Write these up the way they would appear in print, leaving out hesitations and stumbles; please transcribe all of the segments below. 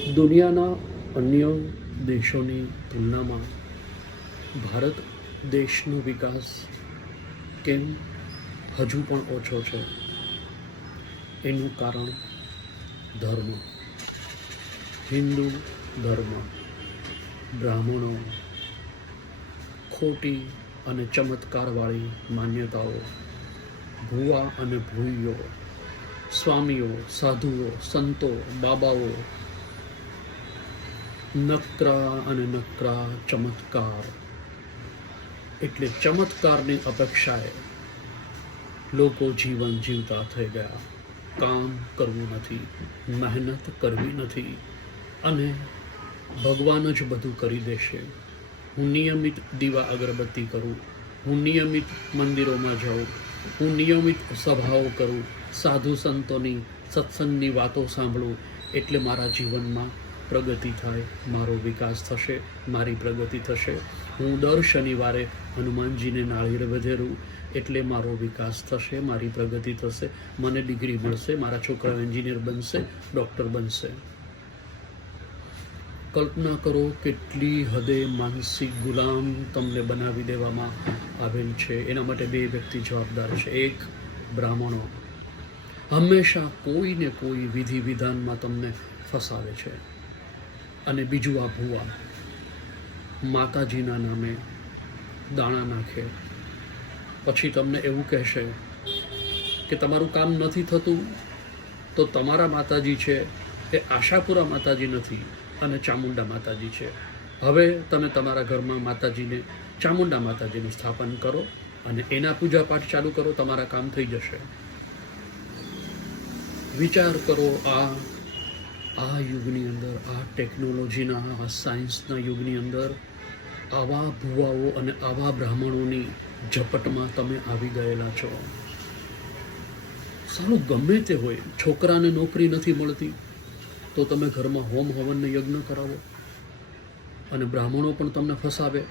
દુનિયાના અન્ય દેશોની તુલનામાં ભારત દેશનો વિકાસ કેમ હજુ પણ ઓછો છે? એનું કારણ ધર્મ. હિન્દુ ધર્મ, બ્રાહ્મણો, ખોટી અને ચમત્કારવાળી માન્યતાઓ, ભૂવા અને ભૂઈઓ, સ્વામીઓ, સાધુઓ, સંતો, બાબાઓ, નકરા અને નકરા ચમત્કાર. એટલે ચમત્કારની અપેક્ષાએ લોકો જીવન જીવતા થઈ ગયા. કામ કરવું નથી, મહેનત કરવી નથી અને ભગવાન જ બધું કરી દેશે. હું નિયમિત દીવા અગરબત્તી કરું, હું નિયમિત મંદિરોમાં જાઉં, હું નિયમિત સભાઓ કરું, સાધુ સંતોની સત્સંગની વાતો સાંભળું, એટલે મારા જીવનમાં પ્રગતિ થાય, મારો વિકાસ થશે, મારી પ્રગતિ થશે. હું દર શનિવારે હનુમાનજીને નાળિયેર વધેરું, એટલે મારો વિકાસ થશે, મારી પ્રગતિ થશે, મને ડિગ્રી મળશે, મારા છોકરાઓ એન્જિનિયર બનશે, ડૉક્ટર બનશે. કલ્પના કરો કેટલી હદે માનસિક ગુલામ તમને બનાવી દેવામાં આવેલ છે. એના માટે બે વ્યક્તિ જવાબદાર છે. એક, બ્રાહ્મણો હંમેશા કોઈ ને કોઈ વિધિ વિધાનમાં તમને ફસાવે છે. અને બીજું આ ભૂવા માતાજીના નામે દાણા નાખે, પછી તમને એવું કહેશે કે તમારું કામ નથી થતું તો તમારા માતાજી છે એ આશાપુરા માતાજી નથી અને ચામુંડા માતાજી છે. હવે તમે તમારા ઘરમાં માતાજીને, ચામુંડા માતાજીનું સ્થાપન કરો અને એના પૂજાપાઠ ચાલુ કરો, તમારા કામ થઈ જશે. વિચાર કરો, આ યુગની અંદર, આ ટેકનોલોજીના, આ સાયન્સના યુગની અંદર આવા ભુવાઓ અને આવા બ્રાહ્મણોની ઝપટમાં તમે આવી ગયેલા છો. સારું, ગમે તે હોય, છોકરાને નોકરી નથી મળતી તો તમે ઘરમાં હોમ હવનને યજ્ઞ કરાવો અને બ્રાહ્મણો પણ તમને ફસાવે.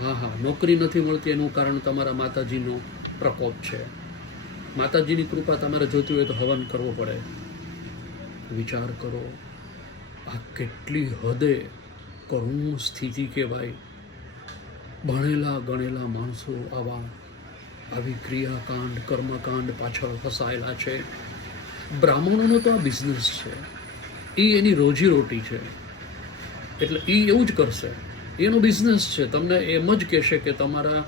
હા, નોકરી નથી મળતી એનું કારણ તમારા માતાજીનો પ્રકોપ છે. માતાજીની કૃપા તમારે જોતી હોય તો હવન કરવો પડે. વિચાર કરો, આ કેટલી હદે કરુણ સ્થિતિ કહેવાય. ભણેલા ગણેલા માણસો આવી ક્રિયાકાંડ, કર્મકાંડ પાછળ ફસાયેલા છે. બ્રાહ્મણોનો તો આ બિઝનેસ છે, એ એની રોજીરોટી છે, એટલે એ એવું જ કરશે. એનો બિઝનેસ છે. તમને એમ જ કહેશે કે તમારા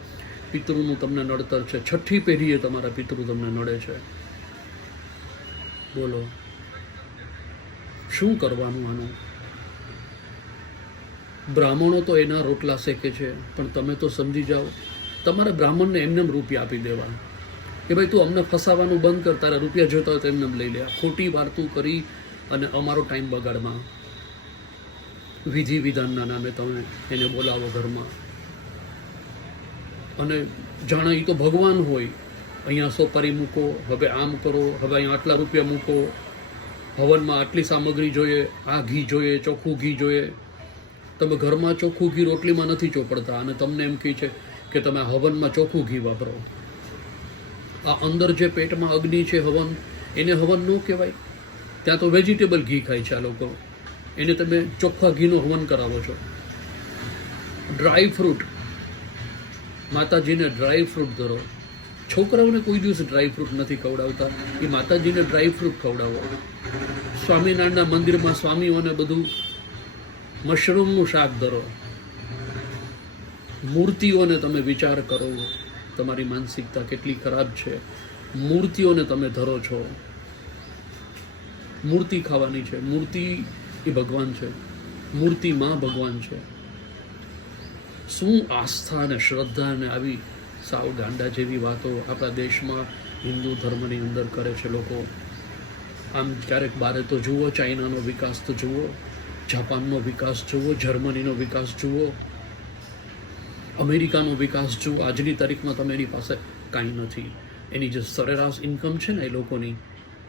પિતૃનું તમને નડતર છે, 6ઠ્ઠી પેઢીએ તમારા પિતૃ તમને નડે છે. બોલો, શું કરવાનું આનું? બ્રાહ્મણો તો એના રોટલા શેકે છે, પણ તમે તો સમજી જાઓ, તમારે બ્રાહ્મણને એમને રૂપિયા આપી દેવા કે ભાઈ તું અમને ફસાવાનું બંધ કર, તારા રૂપિયા જોતા હોય તો એમને લઈ લે. ખોટી વાર્તું કરી અને અમારો ટાઈમ બગાડમાં વિધિ વિધાનના નામે તમે એને બોલાવો ઘરમાં અને જાણે એ તો ભગવાન હોય. અહીંયા સોપારી મૂકો, હવે આમ કરો, હવે અહીંયા આટલા રૂપિયા મૂકો, હવનમાં આટલી સામગ્રી જોઈએ, આ ઘી જોઈએ, ચોખ્ખું ઘી જોઈએ. તમે ઘરમાં ચોખ્ખું ઘી રોટલીમાં નથી ચોપડતા અને તમને એમ કહે છે કે તમે હવનમાં ચોખ્ખું ઘી વાપરો. આ અંદર જે પેટમાં અગ્નિ છે હવન, એને હવન ન કહેવાય. ત્યાં તો વેજીટેબલ ઘી ખાય છે આ લોકો, એને તમે ચોખ્ખા ઘીનો હવન કરાવો છો. ડ્રાય ફ્રૂટ, માતાજીને ડ્રાય ફ્રૂટ ધરો. છોકરાઓને કોઈ દિવસ ડ્રાય ફ્રૂટ નથી ખવડાવતા, એ માતાજીને ડ્રાય ફ્રૂટ ખવડાવો. સ્વામિનારાયણના મંદિરમાં સ્વામીઓને બધું મશરૂમનું શાક ધરો. મૂર્તિઓને તમે વિચાર કરો, તમારી માનસિકતા કેટલી ખરાબ છે. મૂર્તિઓને તમે ધરો છો. મૂર્તિ ખાવાની છે, મૂર્તિ એ ભગવાન છે, મૂર્તિમાં ભગવાન છે. શું આસ્થા અને શ્રદ્ધા અને આવી સાવ ગાંડા જેવી વાતો આપણા દેશમાં હિન્દુ ધર્મની અંદર કરે છે લોકો. આમ ક્યારેક બારે તો જુઓ, ચાઇનાનો વિકાસ તો જુઓ, જાપાનનો વિકાસ જુઓ, જર્મનીનો વિકાસ જુઓ, અમેરિકાનો વિકાસ જુઓ. આજની તારીખમાં તમે એની પાસે કાંઈ નથી. એની જે સરેરાશ ઇન્કમ છે ને એ લોકોની,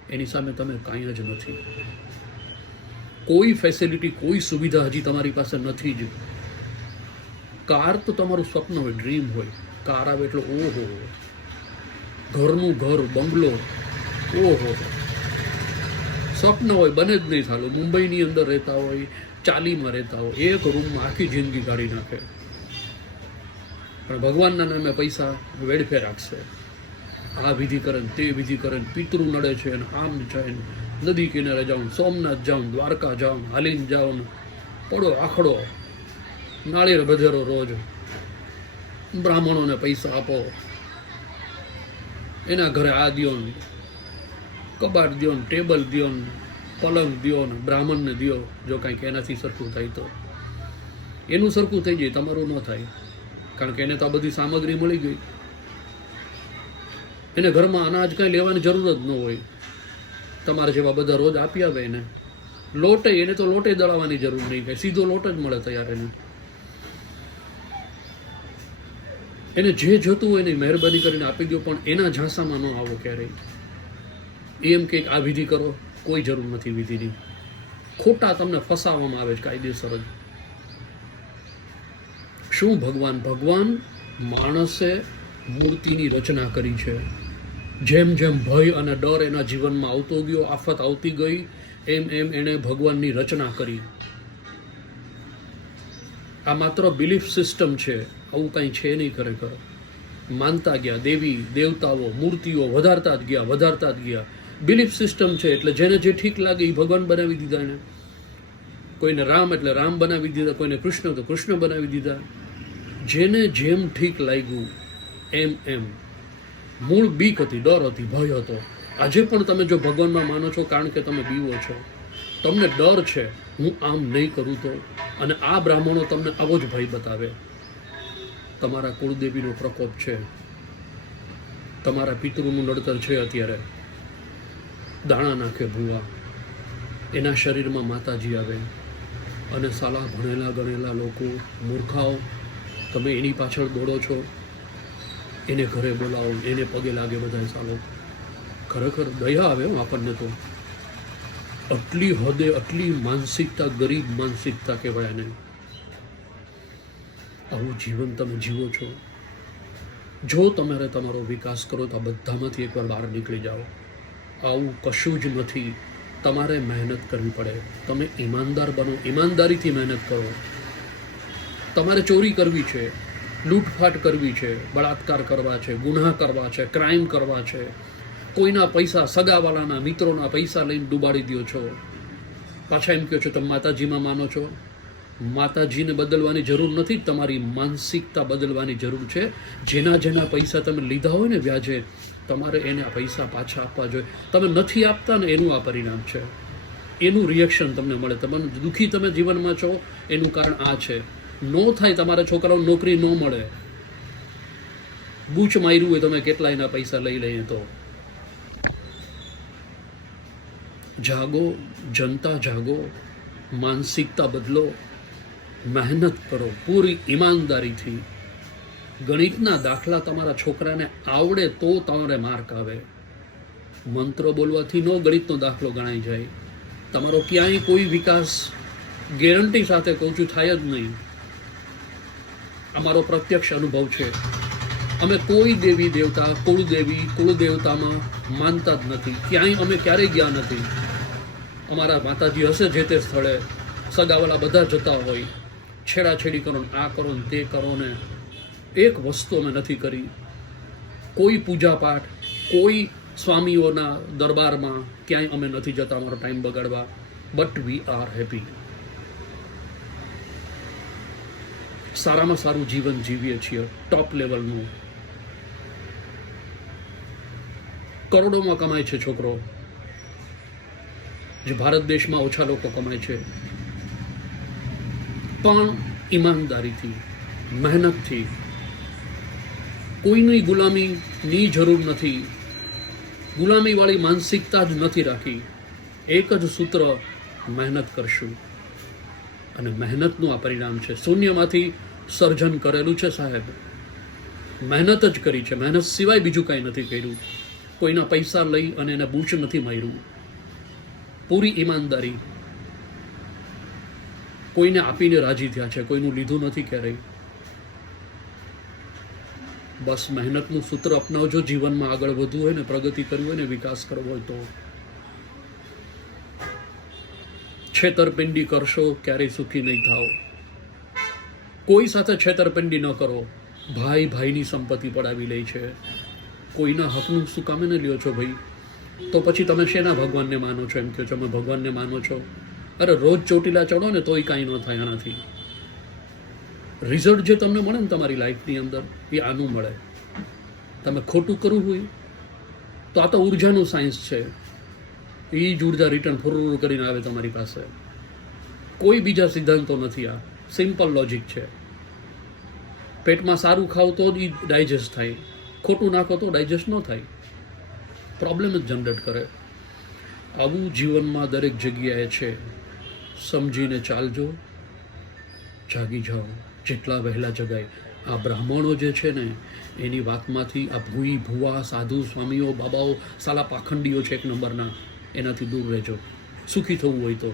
એની સામે તમે કાંઈ જ નથી. કોઈ ફેસિલિટી, કોઈ સુવિધા હજી તમારી પાસે નથી જ. કાર તો તમારું સ્વપ્ન હોય, ડ્રીમ હોય. કાર આવે એટલે ઓહો, ઘરનું ઘર, બંગલો, ઓહો. સ્વપ્ન હોય બને જ નહીં થાલું. મુંબઈની અંદર રહેતા હોય, ચાલીમાં રહેતા હોય, એક રૂમમાં આખી જિંદગી કાઢી નાખે, પણ ભગવાનના નામે પૈસા વેડફે રાખશે. આ વિધિ કરે ને તે વિધિ કરે ને પિતૃ નડે છે ને આમ જાય ને નદી કિનારે જાઉં, સોમનાથ જાઉં, દ્વારકા જાઉં, હાલીને જાઉં, પડો આખડો, નાળિયેર બધેરો રોજ, બ્રાહ્મણોને પૈસા આપો, એના ઘરે આ દ્યો ને કબાટ દ્યો ને ટેબલ દ્યો ને પલંગ દ્યો ને બ્રાહ્મણને દ્યો. જો કાંઈક એનાથી સરખું થાય તો એનું સરખું થઈ જાય, તમારું ન થાય, કારણ કે એને તો આ બધી સામગ્રી મળી ગઈ. એને ઘરમાં અનાજ કંઈ લેવાની જરૂર જ ન હોય. તમારે જેવા બધા રોજ આપી આવે એને લોટે, એને તો લોટે દળાવવાની જરૂર નહીં, કે સીધો લોટ જ મળે તૈયાર. એને જે જોતું હોય એની મહેરબાની કરીને આપી દો, પણ એના ઝાંસામાં ન આવો ક્યારેય. એમ કે આ વિધિ કરો, કોઈ જરૂર નથી વિધિની. ખોટા તમને ફસાવવામાં આવે છે કાયદેસર જ. શું ભગવાન માણસે મૂર્તિની રચના કરી છે. જેમ જેમ ભય અને ડર એના જીવનમાં આવતો ગયો, આફત આવતી ગઈ, એમ એમ એણે ભગવાનની રચના કરી. આ માત્ર બિલીફ સિસ્ટમ છે, આવું કંઈ છે નહીં ખરેખર. માનતા ગયા, દેવી દેવતાઓ મૂર્તિઓ વધારતા જ ગયા. બિલીફ સિસ્ટમ છે, એટલે જેને જે ઠીક લાગે એ ભગવાન બનાવી દીધા. એને કોઈને રામ એટલે રામ બનાવી દીધા, કોઈને કૃષ્ણ તો કૃષ્ણ બનાવી દીધા. જેને જેમ ઠીક લાગ્યું એમ એમ. મૂળ બીક હતી, ડર હતી, ભય હતો. આજે પણ તમે જો ભગવાનમાં માનો છો કારણ કે તમે બીવો છો, તમને ડર છે હું આમ નહીં કરું તો, અને આ બ્રાહ્મણો તમને આવો જ ભય બતાવે. તમારા કુળદેવીનો પ્રકોપ છે, તમારા પિતૃનું નડતર છે. અત્યારે દાણા નાખે ભૂવા, એના શરીરમાં માતાજી આવે, અને સાલા ભણેલા ગણેલા લોકો મૂર્ખાઓ, તમે એની પાછળ દોડો છો. એને ઘરે બોલાવો, એને પગે લાગે બધા સાલો. ખરેખર દયા આવે આપણને તો. આટલી હદે આટલી માનસિકતા, ગરીબ માનસિકતા કહેવાય એને. આવું જીવન તમે જીવો છો. જો તમારે તમારો વિકાસ કરો તો આ બધામાંથી એકવાર બહાર નીકળી જાઓ. આવું કશું જ નથી. તમારે મહેનત કરવી પડે. તમે ઈમાનદાર બનો, ઈમાનદારીથી મહેનત કરો. તમારે ચોરી કરવી છે, લૂંટફાટ કરવી છે, બળાત્કાર કરવા છે, ગુનાહ કરવા છે, ક્રાઇમ કરવા છે, કોઈના પૈસા, સગાવાલાના મિત્રોના પૈસા લઈને ડૂબાડી દો છો. પાછા એમ કહો છો તમે માતાજીમાં માનો છો. માતાજીને બદલવાની જરૂર નથી, તમારી માનસિકતા બદલવાની જરૂર છે. જેના પૈસા તમે લીધા હોય ને વ્યાજે, તમારે એને આ પૈસા પાછા આપવા જોઈએ. તમે નથી આપતા ને એનું આ પરિણામ છે, એનું રિએક્શન તમને મળે. તમે દુઃખી તમે જીવનમાં છો એનું કારણ આ છે. નો થાય, તમારા છોકરાઓને નોકરી ન મળે, બૂચ માર્યું હોય તમે કેટલા એના પૈસા લઈ લઈએ તો. જાગો, જનતા જાગો, માનસિકતા બદલો, મહેનત કરો પૂરી ઈમાનદારીથી. ગણિતના દાખલા તમારા છોકરાને આવડે તો તમારે માર્ક આવે. મંત્ર બોલવાથી નો ગણિતનો દાખલો ગણાઈ જાય. તમારો ક્યાંય કોઈ વિકાસ ગેરંટી સાથે કહું છું થાય જ નહીં. અમારો પ્રત્યક્ષ અનુભવ છે. અમે કોઈ દેવી દેવતા, કુળદેવતામાં માનતા જ નથી. ક્યાંય અમે ક્યારેય ગયા નથી. અમારા માતાજી હશે જે તે સ્થળે, સગાવાલા બધા જતા હોય, છેડાછેડી કરો ને આ કરો ને તે કરો ને. એક વસ્તુ અમે નથી કરી. કોઈ પૂજા પાઠ, કોઈ સ્વામીઓના દરબારમાં ક્યાંય અમે નથી જતા અમારો ટાઈમ બગાડવા. But we are happy. સારામાં સારું જીવન જીવીએ છીએ, ટોપ લેવલનું. કરોડોમાં કમાય છે છોકરો, જે ભારત દેશમાં ઓછા લોકો કમાય છે. પણ ઈમાનદારીથી, મહેનતથી. કોઈની ગુલામીની જરૂર નથી. ગુલામીવાળી માનસિકતા જ નથી રાખી. એક જ સૂત્ર, મહેનત કરશું. અને મહેનતનું આ પરિણામ છે. શૂન્યમાંથી સર્જન કરેલું છે સાહેબ. મહેનત જ કરી છે, મહેનત સિવાય બીજું કાંઈ નથી કર્યું. કોઈના પૈસા લઈ અને એને બૂચ નથી માર્યું. પૂરી ઈમાનદારી. કોઈને આપીને રાજી થયા છે, કોઈનું લીધું નથી ક્યારેય. બસ મહેનતનું સૂત્ર અપનાવજો. જીવનમાં આગળ વધવું હોય ને, પ્રગતિ કરવી હોય ને, વિકાસ કરવો હોય તો. છેતરપિંડી કરશો ક્યારેય સુખી નહીં થાઓ. કોઈ સાથે છેતરપિંડી ન કરો. ભાઈ ભાઈની સંપત્તિ પડાવી લે છે. કોઈના હકનું શું કામે ન લ્યો છો ભાઈ? તો પછી તમે શેના ભગવાનને માનો છો? એમ કહો છો અમે ભગવાનને માનો છો. અરે રોજ ચોટીલા ચડો ને તોય કાંઈ ન થાય આનાથી. રિઝલ્ટ જે તમને મળે ને તમારી લાઈફની અંદર એ આનું મળે. તમે ખોટું કરવું હોય તો આ તો ઉર્જાનું સાયન્સ છે. એ જ ઉર્જા રિટર્ન ફુર કરીને આવે તમારી પાસે. કોઈ બીજા સિદ્ધાંતો નથી. આ સિમ્પલ લોજિક છે. પેટમાં સારું ખાવ તો જ ડાયજેસ્ટ થાય. ખોટું નાખો તો ડાયજેસ્ટ ન થાય. પ્રોબ્લેમ જ જનરેટ કરે. આવું જીવનમાં દરેક જગ્યાએ છે. સમજીને ચાલજો, જાગી જાઓ જેટલા વહેલા જગાય. આ બ્રાહ્મણો જે છે ને એની વાતમાંથી આ ભૂઈ ભુવા સાધુ સ્વામીઓ બાબાઓ સાલા પાખંડીઓ છે એક નંબરના, એનાથી દૂર રહેજો સુખી થવું હોય તો.